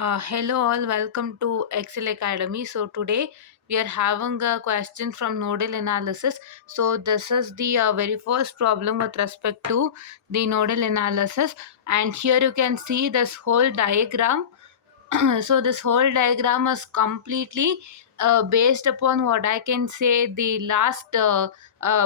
Hello all, welcome to Excel Academy. So today we are having a question from nodal analysis. So this is the very first problem with respect to the nodal analysis, and here you can see this whole diagram. So this whole diagram is completely based upon what I can say the last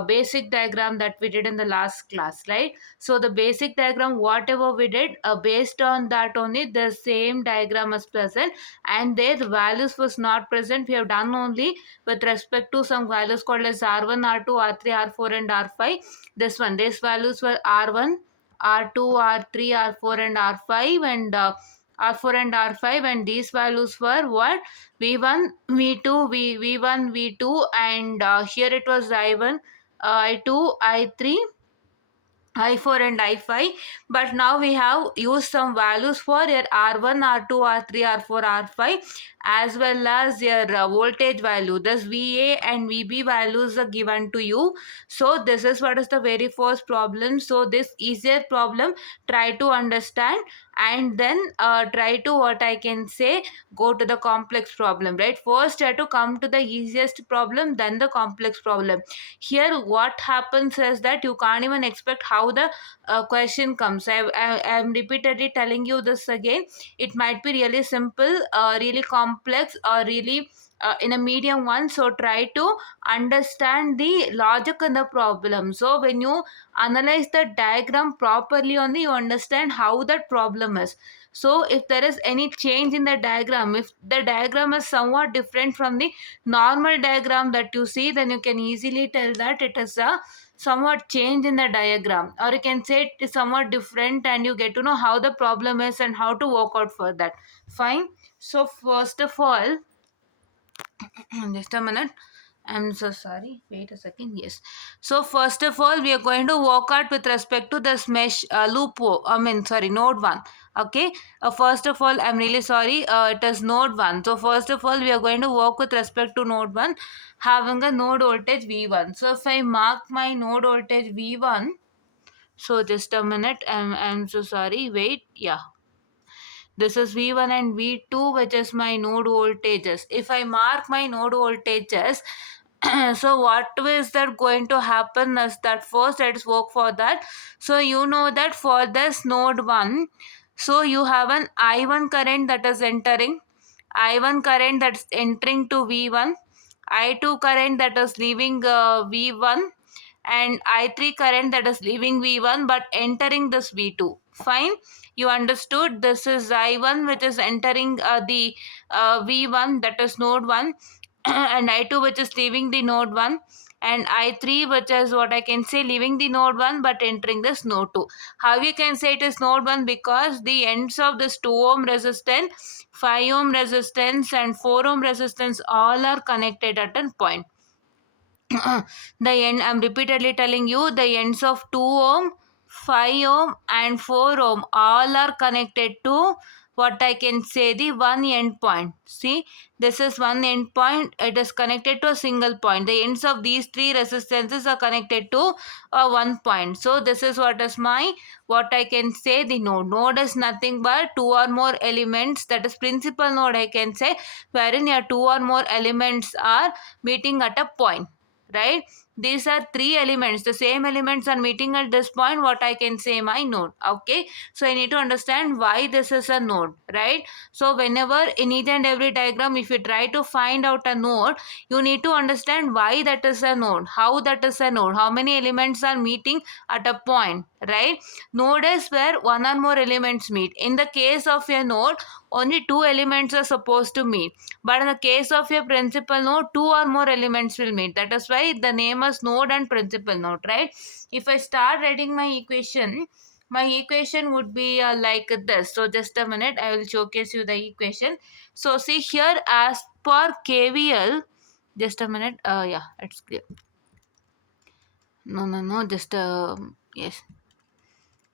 basic diagram that we did in the last class, right? So the basic diagram whatever we did, based on that only the same diagram is present, and there the values was not present. We have done only with respect to some values called as r1, r2, r3, r4 and r5. These values were r1, r2, r3, r4 and r5, and R4 and R5, and these values were what? V1, V2, V1, V2, and here it was I1, I2, I3, I4 and I5, but now we have used some values for your R1, R2, R3, R4, R5, as well as your voltage value. This VA and VB values are given to you. So this is what is the very first problem. So this easier problem, try to understand, and then try to, what I can say, go to the complex problem, right? First try to come to the easiest problem, then the complex problem. Here what happens is that you can't even expect how the question comes. I am repeatedly telling you this again. It might be really simple, really complex, or really in a medium one. So try to understand the logic in the problem. So when you analyze the diagram properly only, you understand how that problem is. So if there is any change in the diagram, if the diagram is somewhat different from the normal diagram that you see, then you can easily tell that it is a somewhat change in the diagram, or you can say it is somewhat different, and you get to know how the problem is and how to work out for that. Fine. So first of all, just a minute. I'm so sorry. Wait a second. Yes. So first of all, we are going to work out with respect to this mesh loop. Node one. Okay. First of all, I'm really sorry. It is node one. So first of all, we are going to work with respect to node one, having a node voltage V1. So if I mark my node voltage V1, so just a minute. I'm so sorry. Wait. Yeah. This is V1 and V2, which is my node voltages. If I mark my node voltages, so what is that going to happen is that first let's work for that. So you know that for this node 1, so you have an I1 current that is entering, I1 current that's entering to V1, I2 current that is leaving V1, and I3 current that is leaving V1 but entering this V2. Fine. You understood. This is I1 which is entering the V1, that is node 1, and I2 which is leaving the node 1, and I3 which is, what I can say, leaving the node 1 but entering this node 2. How you can say it is node 1? Because the ends of this 2 ohm resistance, 5 ohm resistance and 4 ohm resistance all are connected at a point. The end, I'm repeatedly telling you, the ends of 2 ohm, 5 ohm and 4 ohm all are connected to, what I can say, the one end point. See, this is one end point. It is connected to a single point. The ends of these three resistances are connected to one point. So this is what is my, what I can say, the node. Node is nothing but two or more elements, that is principal node I can say, wherein your two or more elements are meeting at a point, right? These are three elements, the same elements are meeting at this point, what I can say, my node. Okay, so I need to understand why this is a node, right? So whenever in each and every diagram, if you try to find out a node, you need to understand why that is a node, how that is a node, how many elements are meeting at a point, right? Node is where one or more elements meet. In the case of a node, only two elements are supposed to meet, but in the case of a principal node, two or more elements will meet. That is why the name is node and principal node, right? If I start writing my equation, my equation would be like this. So just a minute, I will showcase you the equation. So see here, as per KVL, just a minute. Yeah, it's clear. No, just yes.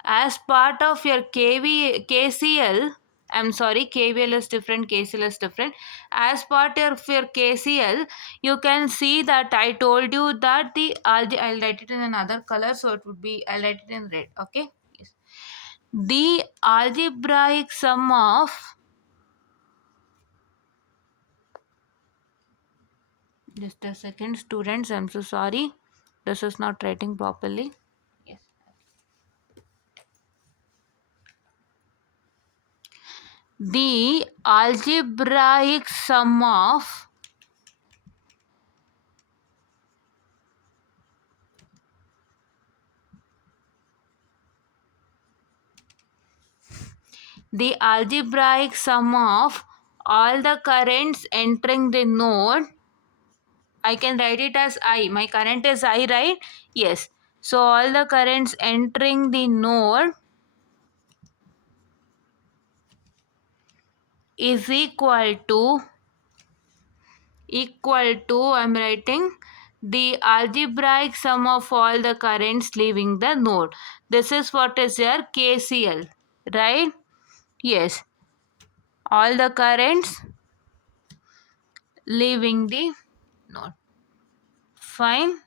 As part of your KCL, I'm sorry, KVL is different, KCL is different. As part of your KCL, you can see that I told you that the I'll write it in another color, so it would be, I'll write it in red. Okay. Yes. The algebraic sum of Just a second, students. I'm so sorry. This is not writing properly. Yes. The algebraic sum of all the currents entering the node. I can write it as I. My current is I, right? Yes. So all the currents entering the node is equal to I'm writing the algebraic sum of all the currents leaving the node. This is what is your KCL, right? Yes. All the currents leaving the node. Fine.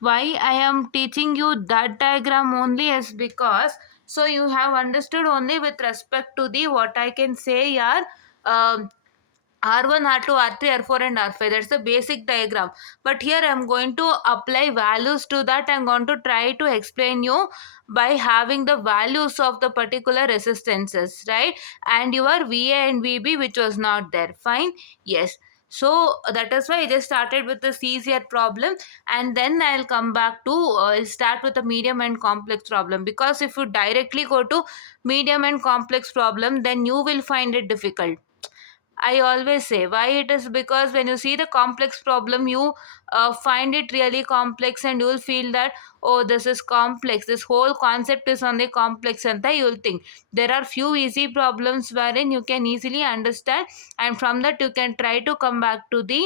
Why I am teaching you that diagram only is because so you have understood only with respect to the what I can say here. R1, R2, R3, R4 and R5. That's the basic diagram. But here I am going to apply values to that. I am going to try to explain you by having the values of the particular resistances, right? And your VA and VB which was not there. Fine? Yes. So that is why I just started with this easier problem and then I'll come back to I'll start with the medium and complex problem, because if you directly go to medium and complex problem then you will find it difficult. I always say why it is because when you see the complex problem, you find it really complex and you will feel that, oh, this is complex. This whole concept is on the complex, and you will think there are few easy problems wherein you can easily understand, and from that you can try to come back to the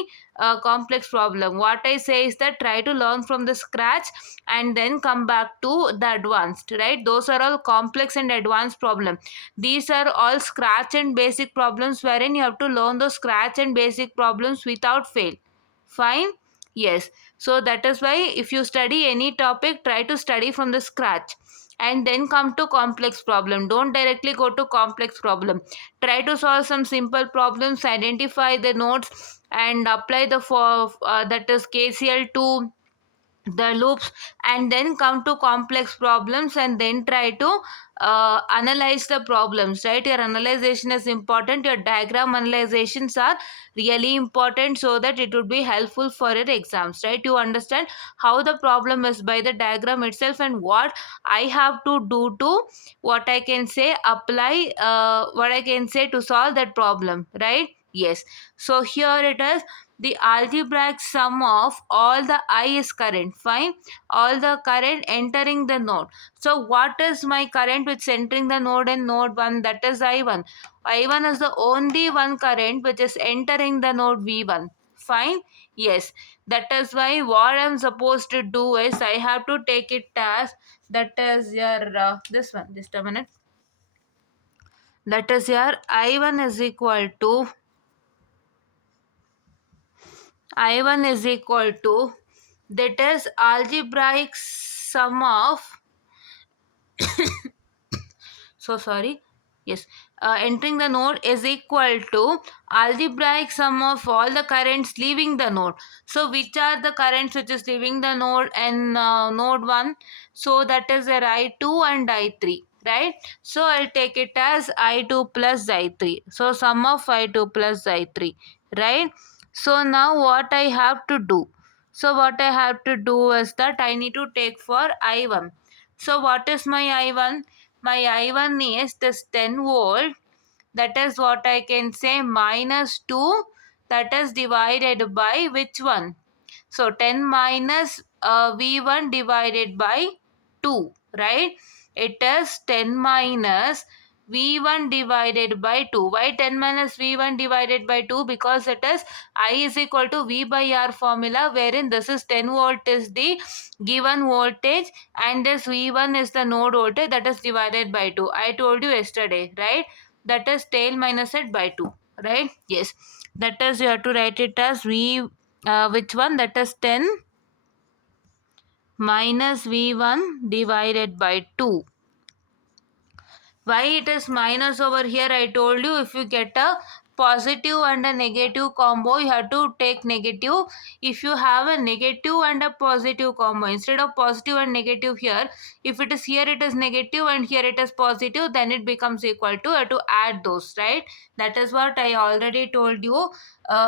complex problem. What I say is that try to learn from the scratch and then come back to the advanced, right? Those are all complex and advanced problem. These are all scratch and basic problems wherein you have to learn those scratch and basic problems without fail. Fine? Yes. So that is why if you study any topic, try to study from the scratch and then come to complex problem. Don't directly go to complex problem. Try to solve some simple problems, identify the nodes and apply the for that is KCL to the loops, and then come to complex problems and then try to analyze the problems, right? Your analyzation is important, your diagram analyzations are really important so that it would be helpful for your exams, right? You understand how the problem is by the diagram itself and what I have to do to what I can say apply what I can say to solve that problem, right? Yes. So here it is, the algebraic sum of all the I is current. Fine. All the current entering the node. So what is my current which is entering the node in node 1? That is I1. I1 is the only one current which is entering the node V1. Fine. Yes. That is why what I am supposed to do is I have to take it as that is your this one. Just a minute. That is your I1 is equal to I1 is equal to that is algebraic sum of so sorry, yes, entering the node is equal to algebraic sum of all the currents leaving the node. So which are the currents which is leaving the node and node 1? So that is your I2 and I3, right? So I'll take it as I2 plus I3. So sum of I2 plus I3, right? So now what I have to do? So what I have to do is that I need to take for I1. So what is my I1? My I1 is this 10 volt, that is what I can say minus 2, that is divided by which one? So 10 minus V1 divided by 2, right? It is 10 minus V1 divided by 2. Why 10 minus V1 divided by 2? Because it is I is equal to V by R formula, wherein this is 10 volt is the given voltage and this V1 is the node voltage, that is divided by 2. I told you yesterday, right? That is tail minus it by 2, right? Yes. That is you have to write it as V which one? That is 10 minus V1 divided by 2. Why it is minus over here? I told you, if you get a positive and a negative combo, you have to take negative. If you have a negative and a positive combo, instead of positive and negative here, if it is here it is negative and here it is positive, then it becomes equal to, you have to add those, right? That is what I already told you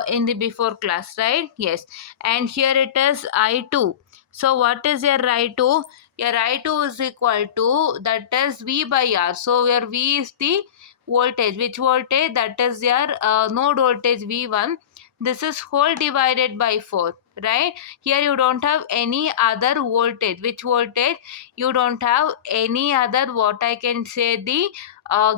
in the before class, right? Yes. And here it is I2. So what is your I2? Your I2 is equal to, that is V by R. So your V is the voltage. Which voltage? That is your node voltage V1. This is whole divided by 4, right? Here you don't have any other voltage. Which voltage? You don't have any other, what I can say, the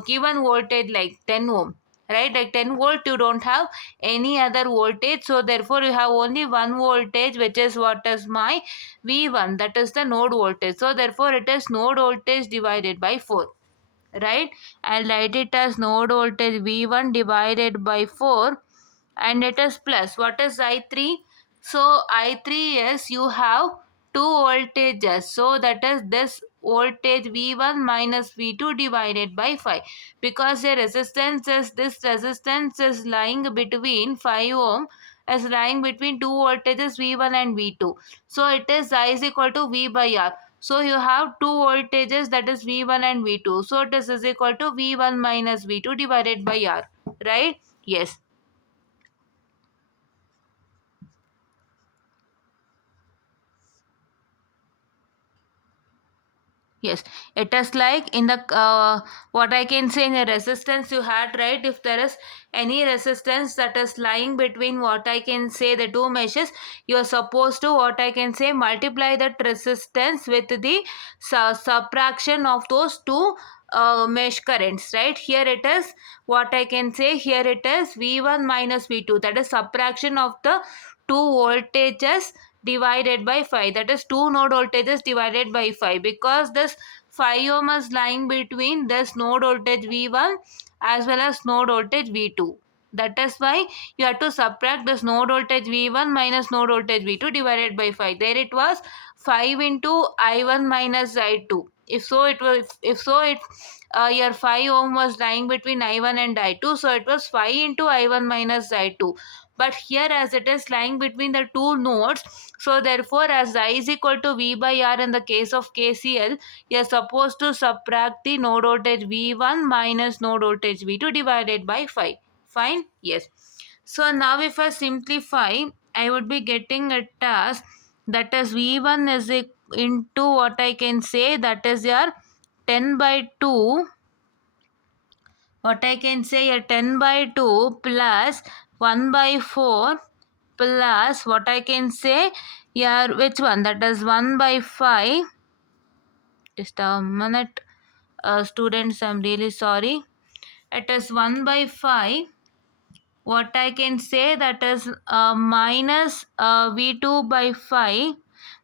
given voltage like 10 ohm, right? Like 10 volt, you don't have any other voltage. So therefore you have only one voltage, which is what is my V1, that is the node voltage. So therefore it is node voltage divided by 4, right? I'll write it as node voltage V1 divided by 4, and it is plus. What is I3? So I3 is, you have two voltages. So that is this voltage V1 minus V2 divided by 5. Because the resistance is, this resistance is lying between 5 ohm, is lying between two voltages V1 and V2. So it is I is equal to V by R. So you have two voltages, that is V1 and V2. So it is equal to V1 minus V2 divided by R, right? Yes. Yes, it is like in the what I can say, in the resistance you had, right? If there is any resistance that is lying between, what I can say, the two meshes, you are supposed to, what I can say, multiply that resistance with the subtraction of those two mesh currents, right? Here it is, what I can say, here it is V1 minus V2, that is subtraction of the two voltages divided by 5, that is two node voltages divided by 5, because this 5 ohm is lying between this node voltage V1 as well as node voltage V2. That is why you have to subtract this node voltage V1 minus node voltage V2 divided by 5. There it was 5 into I1 minus I2. If so, it was, if so, it your 5 ohm was lying between I1 and I2, so it was 5 into I1 minus I2. But here, as it is lying between the two nodes, so therefore as I is equal to V by R in the case of KCL, you are supposed to subtract the node voltage V1 minus node voltage V2 divided by 5. Fine? Yes. So now if I simplify, I would be getting a task, that is V1 is into, what I can say, that is your 10 by 2, what I can say, a 10 by 2 plus 1 by 4 plus, what I can say, here, which one, that is 1 by 5. Just a minute, students, I'm really sorry. It is 1 by 5, what I can say, that is minus V2 by 5.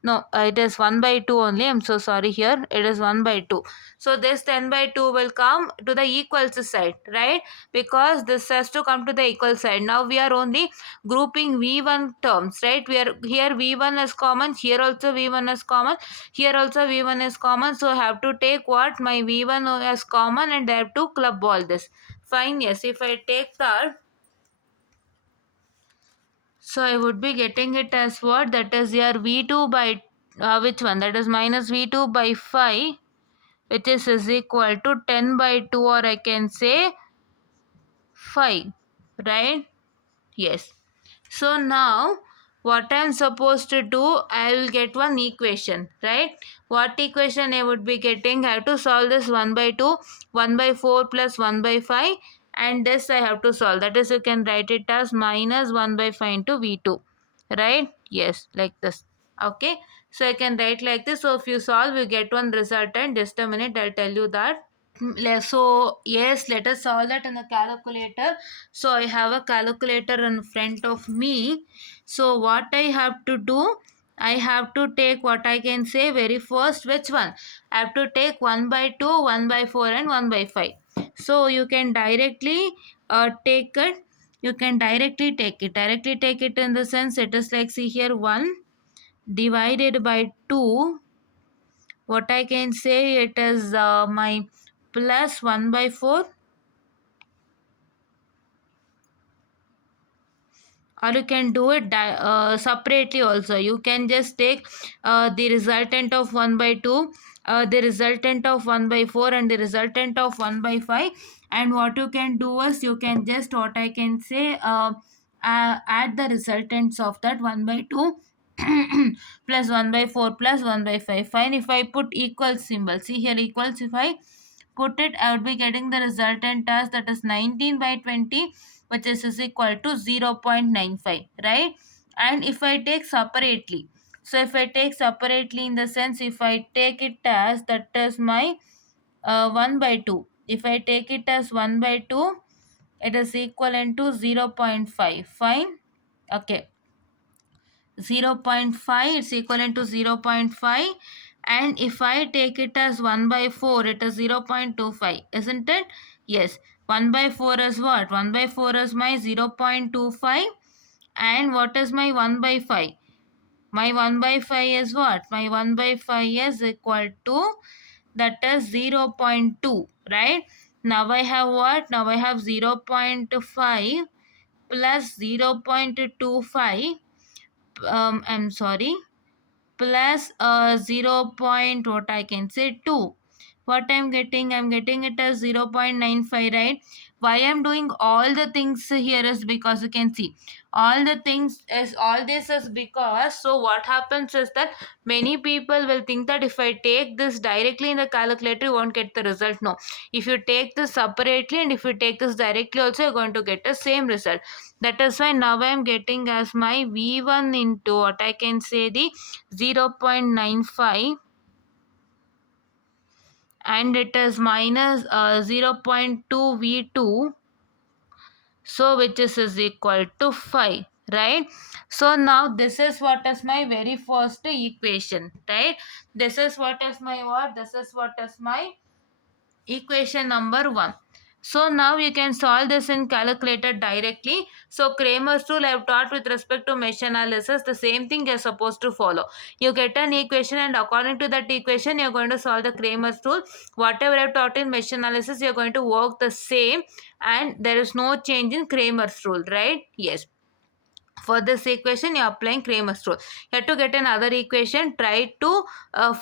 No, it is 1 by 2 only. I'm so sorry, here it is 1 by 2. So this 10 by 2 will come to the equals side, right? Because this has to come to the equal side. Now we are only grouping V1 terms, right? We are here, V1 is common, here also V1 is common, here also V1 is common. So I have to take what my V1 as common and I have to club all this. Fine, yes. If I take that, so I would be getting it as what? That is your V2 by which one? That is minus V2 by 5, which is equal to 10 by 2, or I can say 5, right? Yes. So now what I am supposed to do, I will get one equation, right? What equation I would be getting? I have to solve this 1 by 2, 1 by 4 plus 1 by 5, and this I have to solve. That is, you can write it as minus 1 by 5 into V2, right? Yes, like this. Okay. So I can write like this. So if you solve, you get one result, and just a minute, I'll tell you that. So yes, let us solve that in the calculator. So I have a calculator in front of me. So what I have to do, I have to take, what I can say, very first, which one? I have to take 1 by 2, 1 by 4 and 1 by 5. So you can directly take it. You can directly take it. Directly take it in the sense, it is like, see here, 1 divided by 2. What I can say, it is my plus 1 by 4, or you can do it separately also. You can just take the resultant of 1 by 2, the resultant of 1 by 4, and the resultant of 1 by 5. And what you can do is you can just, what I can say, add the resultants of that 1 by 2 plus 1 by 4 plus 1 by 5. Fine. If I put equal symbol, see here equals, if I put it, I would be getting the resultant as, that is 19 by 20, which is equal to 0.95, right? And if I take separately, so if I take separately, in the sense, if I take it as, that is my 1 by 2, if I take it as 1 by 2, it is equivalent to 0.5. Fine. Okay, 0.5, it's equivalent to 0.5. And if I take it as 1 by 4, it is 0.25, isn't it? Yes. 1 by 4 is what? 1 by 4 is my 0.25. And what is my 1 by 5? My 1 by 5 is what? My 1 by 5 is equal to, that is 0.2, right? Now I have what? Now I have 0.5 plus 0.25, I'm sorry, plus 0 point, what I can say, 2. What I'm getting it as 0.95, right? Why I'm doing all the things here is because you can see all the things is, all this is because, so what happens is that many people will think that if I take this directly in the calculator, you won't get the result. No, if you take this separately and if you take this directly also, you're going to get the same result. That is why now I am getting as my V1 into, what I can say, the 0.95, and it is minus 0.2 V2, so which is equal to 5, right? So now this is what is my very first equation, right? This is what is my what? This is what is my equation number 1. So now you can solve this in calculator directly. So Kramer's rule I have taught with respect to mesh analysis. The same thing you're supposed to follow. You get an equation and according to that equation you're going to solve the Kramer's rule. Whatever I've taught in mesh analysis, you're going to work the same, and there is no change in Kramer's rule, right? Yes. For this equation, you are applying Kramer's rule. You have to get another equation. Try to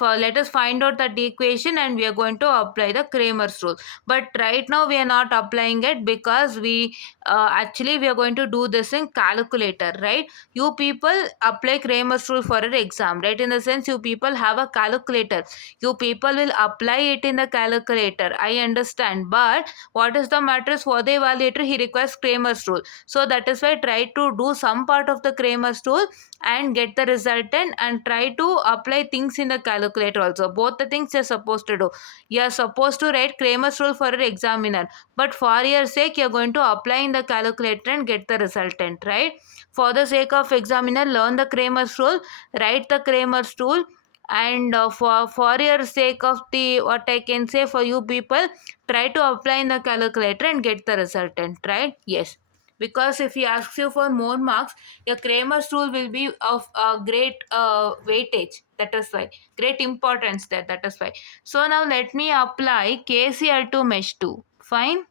let us find out that equation, and we are going to apply the Kramer's rule. But right now we are not applying it because we actually we are going to do this in calculator, right? You people apply Kramer's rule for an exam, right? In the sense, you people have a calculator. You people will apply it in the calculator. I understand, but what is the matter is, for the evaluator he requires Kramer's rule. So that is why try to do some part of the Kramer's rule and get the resultant, and try to apply things in the calculator also. Both the things you're supposed to do. You're supposed to write Kramer's rule for an examiner, but for your sake you're going to apply in the calculator and get the resultant, right? For the sake of examiner, learn the Kramer's rule, write the Kramer's rule, and for your sake of the, what I can say, for you people, try to apply in the calculator and get the resultant, right? Yes. Because if he asks you for more marks, your Kramer's rule will be of great weightage. That is why. Great importance there. That is why. So now let me apply KCL to mesh 2. Fine.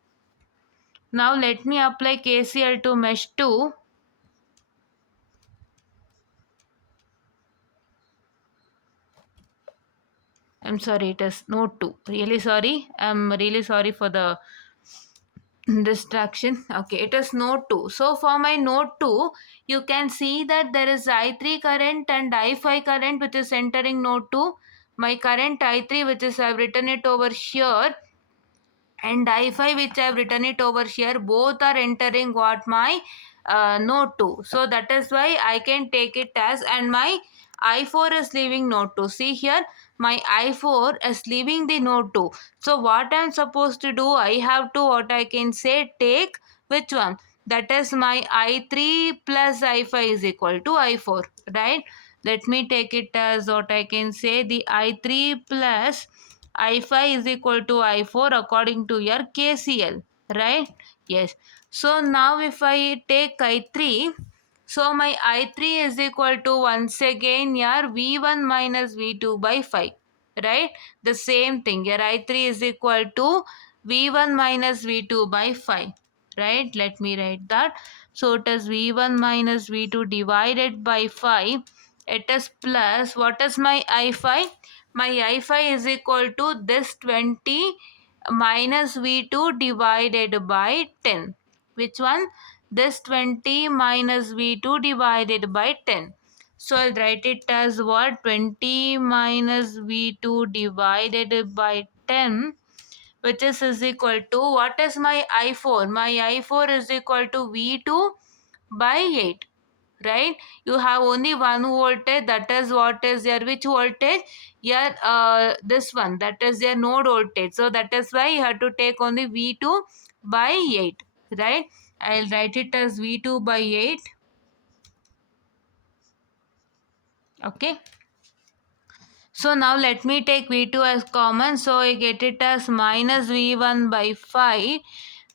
Now let me apply KCL to mesh 2. I'm sorry, it is node 2. Really sorry. I'm really sorry for the distraction. Okay, it is node 2. So for my node 2, you can see that there is I3 current and I5 current which is entering node 2. My current I3, which is I've written it over here, and I5 which I have written it over here, both are entering what? My node 2. So that is why I can take it as, and my I4 is leaving node 2. See here, my I4 is leaving the node 2. So what I am supposed to do, I have to, what I can say, take which one? That is my I3 plus I5 is equal to I4, right? Let me take it as, what I can say, the I3 plus I5 is equal to I4 according to your KCL, right? Yes. So now if I take I3, so my I3 is equal to, once again, your V1 minus V2 by 5. right? The same thing. Your I3 is equal to V1 minus V2 by 5, right? Let me write that. So it is V1 minus V2 divided by 5. It is plus, what is my I5? My I5 is equal to this 20 minus V2 divided by 10. Which one? This 20 minus V2 divided by 10. So I'll write it as what? 20 minus V2 divided by 10, which is equal to, what is my I4? My I4 is equal to V2 by 8, right? You have only one voltage, that is what is your which voltage? Your this one, that is your node voltage. So that is why you have to take only V2 by 8, right? I'll write it as V2 by 8. Okay. So now let me take V2 as common. So I get it as minus V1 by 5,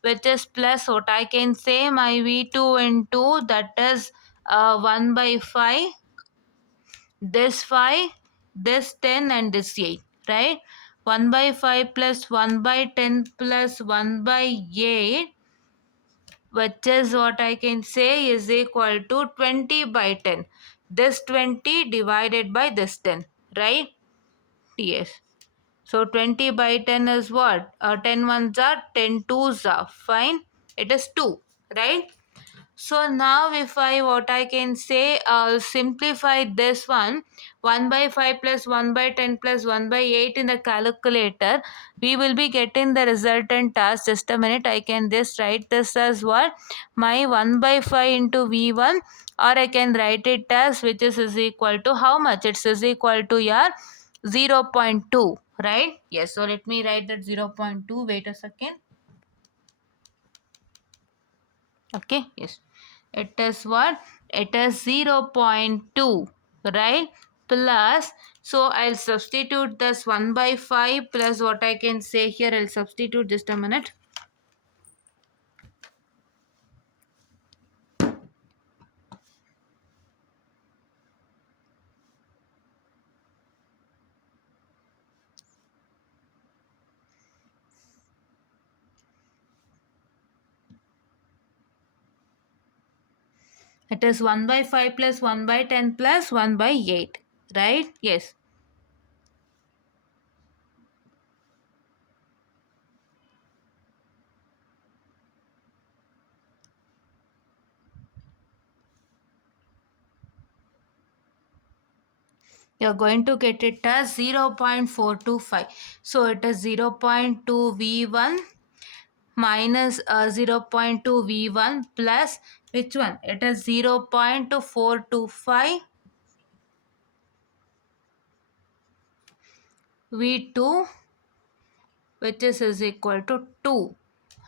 which is plus what I can say, my V2 into, that is 1 by 5, this 5, this 10 and this 8, right? 1 by 5 plus 1 by 10 plus 1 by 8, which is what I can say is equal to 20 by 10. This 20 divided by this 10, right? Yes. So 20 by 10 is what? 10 ones are, 10 twos are. Fine. It is 2, right? So now if I, what I can say, simplify this one, 1 by 5 plus 1 by 10 plus 1 by 8 in the calculator, we will be getting the resultant as, just a minute, I can just write this as what? My 1 by 5 into V1, or I can write it as, which is equal to how much? It's is equal to your 0.2, right? Yes, so let me write that 0.2. Wait a second. Okay, yes. It is what? It is 0.2, right? Plus, so I'll substitute this 1 by 5 plus what I can say here. I'll substitute, just a minute. It is 1 by 5 plus 1 by 10 plus 1 by 8, right? Yes. You're going to get it as 0.425. So it is 0.2 V1 minus 0.2 V1 plus which one? It is 0.425 V2, which is equal to 2.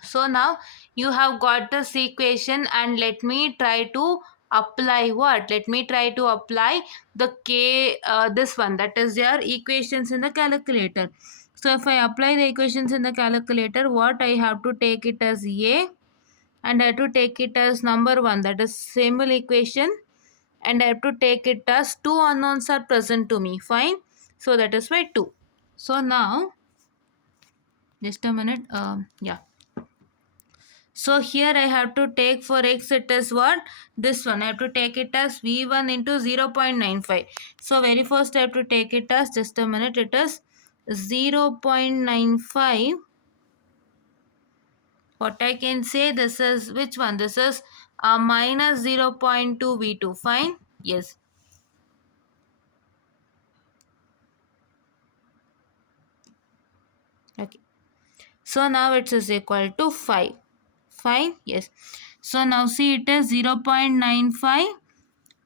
So now you have got this equation, and let me try to apply what? Let me try to apply the this one, that is your equations in the calculator. So if I apply the equations in the calculator, what I have to take it as A, and I have to take it as number 1, that is symbol equation, and I have to take it as 2 unknowns are present to me. Fine. So that is why 2. So now, just a minute. Yeah. So here I have to take for x, it is what? This one. I have to take it as V1 into 0.95. So very first I have to take it as, just a minute, it is 0.95. What I can say, this is which one? This is minus 0.2 V2. Fine? Yes. Okay. So now it is equal to 5. Fine? Yes. So now see, it is 0.95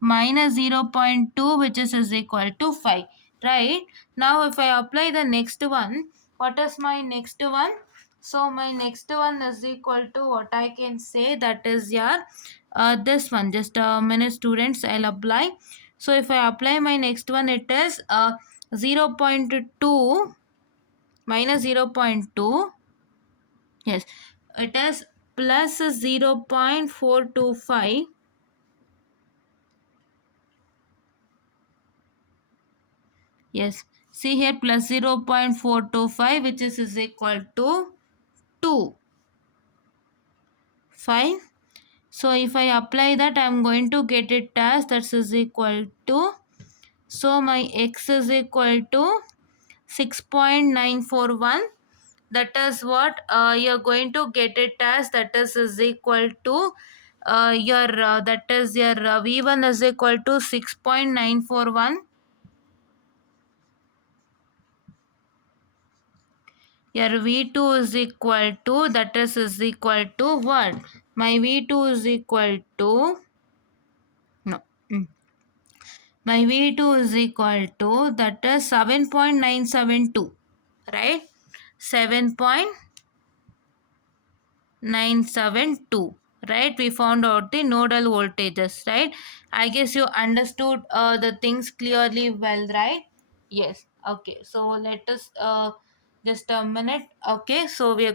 minus 0.2, which is equal to 5. Right? Now if I apply the next one, what is my next one? So my next one is equal to what I can say, that is your this one. Just a minute, students, I'll apply. So if I apply my next one, it is 0.2 minus 0.2. Yes, it is plus 0.425. Yes, See here, plus 0.425, which is equal to 2. Fine. So if I apply that, I am going to get it as that is equal to, so my x is equal to 6.941. That is what you're going to get it as, that is equal to your that is your v1 is equal to 6.941. Your v2 is equal to, that is equal to what? My v2 is equal to, no, my v2 is equal to, that is 7.972, right? 7.972, right? We found out the nodal voltages, right? I guess you understood the things clearly well, right? Yes. Okay, so let us just a minute. Okay, so we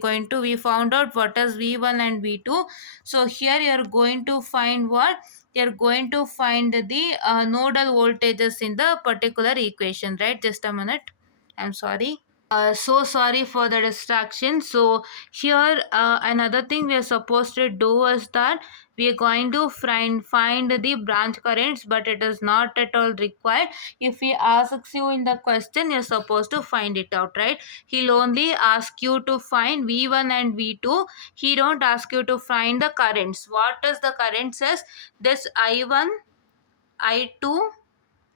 found out what is v1 and v2. So here you are going to find what? You are going to find the nodal voltages in the particular equation, right? Just a minute. I'm sorry. So sorry for the distraction. So here another thing we are supposed to do is that we are going to find the branch currents, but it is not at all required. If he asks you in the question, you're supposed to find it out, right? He'll only ask you to find v1 and v2. He don't ask you to find the currents. What is the current says? This i1, I2,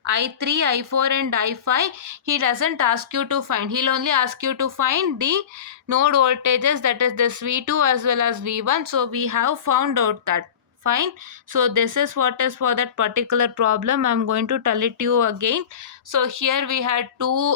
I3, I4 and I5, he doesn't ask you to find. He'll only ask you to find the node voltages, that is this V2 as well as V1. So we have found out that. Fine. So this is what is for that particular problem. I'm going to tell it to you again. So here we had two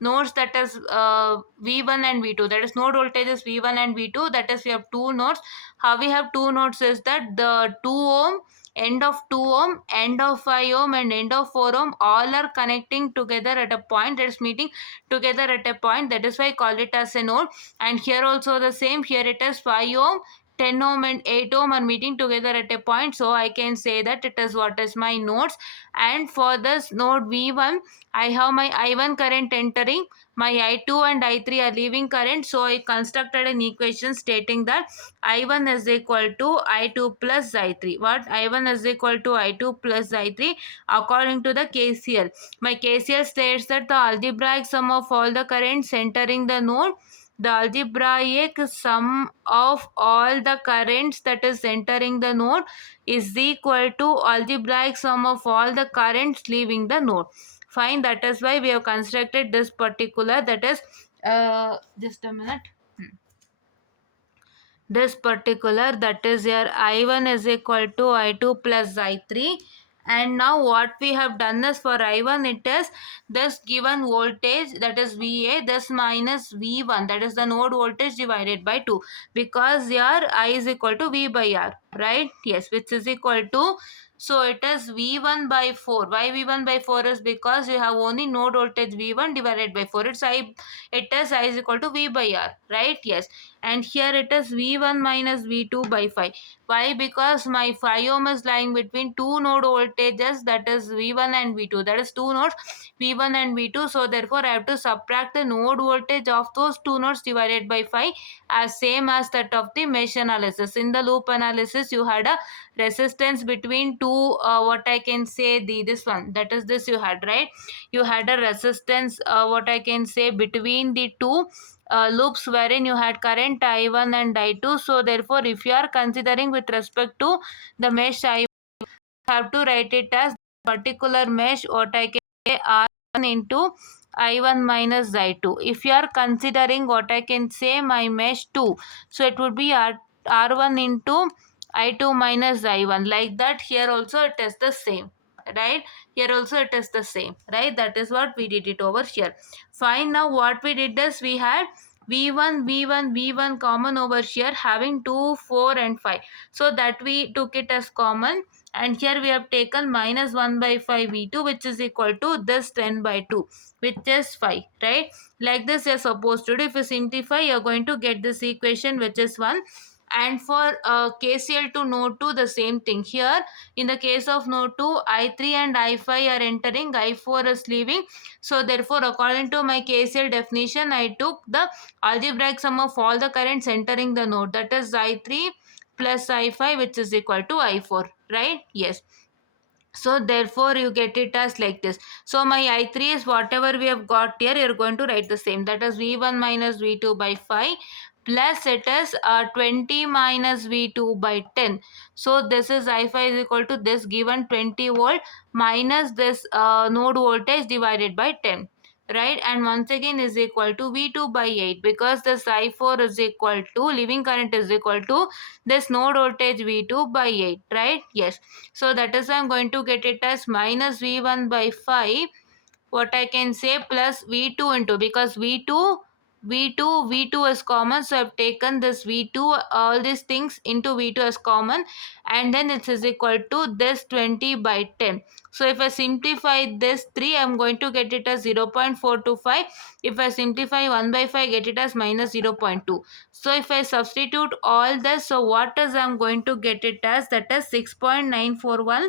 nodes, that is V1 and V2. That is node voltages V1 and V2. That is we have two nodes. How we have two nodes is that the 2 ohm, end of 2 ohm, end of 5 ohm and end of 4 ohm all are connecting together at a point, that is meeting together at a point. That is why I call it as a node. And here also the same, here it is 5 ohm, 10 ohm and 8 ohm are meeting together at a point. So I can say that it is what is my nodes. And for this node V1, I have my I1 current entering, my I2 and I3 are leaving current. So I constructed an equation stating that I1 is equal to I2 plus I3. What? I1 is equal to I2 plus I3 according to the KCL. My KCL states that the algebraic sum of all the currents entering the node, the algebraic sum of all the currents that is entering the node is equal to algebraic sum of all the currents leaving the node. Fine. That is why we have constructed this particular, that is just a minute. This particular, that is your I1 is equal to I2 plus I3. And now what we have done is for I1, it is this given voltage, that is VA, this minus V1, that is the node voltage divided by 2, because your I is equal to V by R, right? Yes, which is equal to, so it is V1 by 4. Why V1 by 4 is because you have only node voltage V1 divided by 4. It is I is equal to V by R, right? Yes. And here it is V1 minus V2 by 5. Why? Because my 5 ohm is lying between two node voltages, that is V1 and V2. That is two nodes, V1 and V2. So therefore I have to subtract the node voltage of those two nodes divided by 5 as same as that of the mesh analysis. In the loop analysis, you had a resistance between two, what I can say, this one, that is this you had, right? You had a resistance, what I can say, between the two loops wherein you had current I1 and I2. So therefore, if you are considering with respect to the mesh, I have to write it as particular mesh, what I can say, R1 into I1 minus I2. If you are considering what I can say, my mesh 2, so it would be R1 into I2 minus I1. Like that, here also it is the same, right? Here also it is the same, right? That is what we did it over here. Fine. Now what we did is we had V1 common over here, having 2, 4 and 5. So that we took it as common, and here we have taken minus 1 by 5 V2, which is equal to this 10 by 2, which is 5, right? Like this you are supposed to do. If you simplify, you are going to get this equation, which is 1. And for KCL to node 2, the same thing. Here in the case of node 2, I3 and I5 are entering, I4 is leaving. So therefore, according to my KCL definition, I took the algebraic sum of all the currents entering the node, that is I3 plus I5, which is equal to I4, right? Yes. So therefore you get it as like this. So my I3 is whatever we have got here, you're going to write the same, that is V1 minus V2 by 5, plus it is 20 minus V2 by 10. So this is I5 is equal to this given 20 volt minus this node voltage divided by 10, right? And once again is equal to V2 by 8, because this I4 is equal to leaving current is equal to this node voltage V2 by 8, right? Yes. So that is why I'm going to get it as minus V1 by 5, what I can say, plus V2 into, because V2 is common, so I've taken this V2, all these things into V2 as common, and then it is equal to this 20 by 10. So if I simplify this 3, I'm going to get it as 0.425. If I simplify 1 by 5, get it as minus 0.2. So if I substitute all this, so what is I'm going to get it as, that is 6.941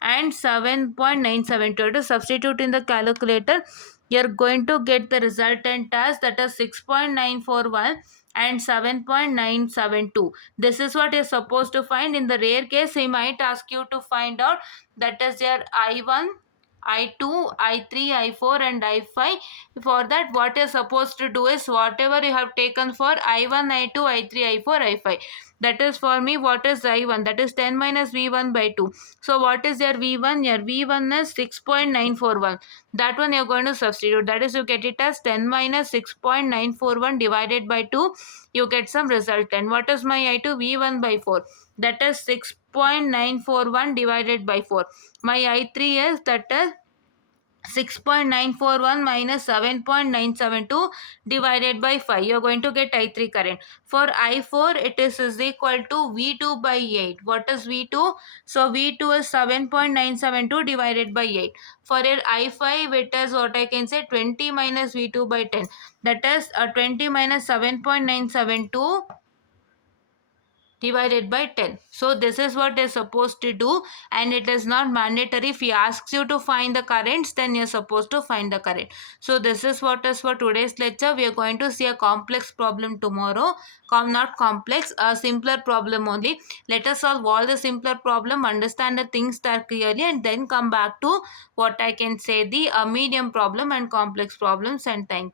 and 7.972. To substitute in the calculator, you're going to get the resultant as, that is 6.941 and 7.972. This is what you're supposed to find. In the rare case, he might ask you to find out, that is your I1, I2, I3, I4 and I5. For that, what you're supposed to do is, whatever you have taken for I1, I2, I3, I4, I5, that is for me, what is I1, that is 10 minus V1 by 2. So what is your V1? Your V1 is 6.941. That one you're going to substitute, that is you get it as 10 minus 6.941 divided by 2, you get some result. And what is my I2? V1 by 4, that is 6.941 divided by 4. My I3 is, that is 6.941 minus 7.972 divided by 5. You are going to get I3 current. For I4, it is equal to V2 by 8. What is V2? So V2 is 7.972 divided by 8. For your I5, it is what I can say, 20 minus V2 by 10. That is 20 minus 7.972 divided by 10. So this is what you're supposed to do, and it is not mandatory. If he asks you to find the currents, then you're supposed to find the current. So this is what is for today's lecture. We are going to see a complex problem tomorrow. Not complex, a simpler problem only. Let us solve all the simpler problem, understand the things that clearly, and then come back to what I can say, the medium problem and complex problems. And thank you.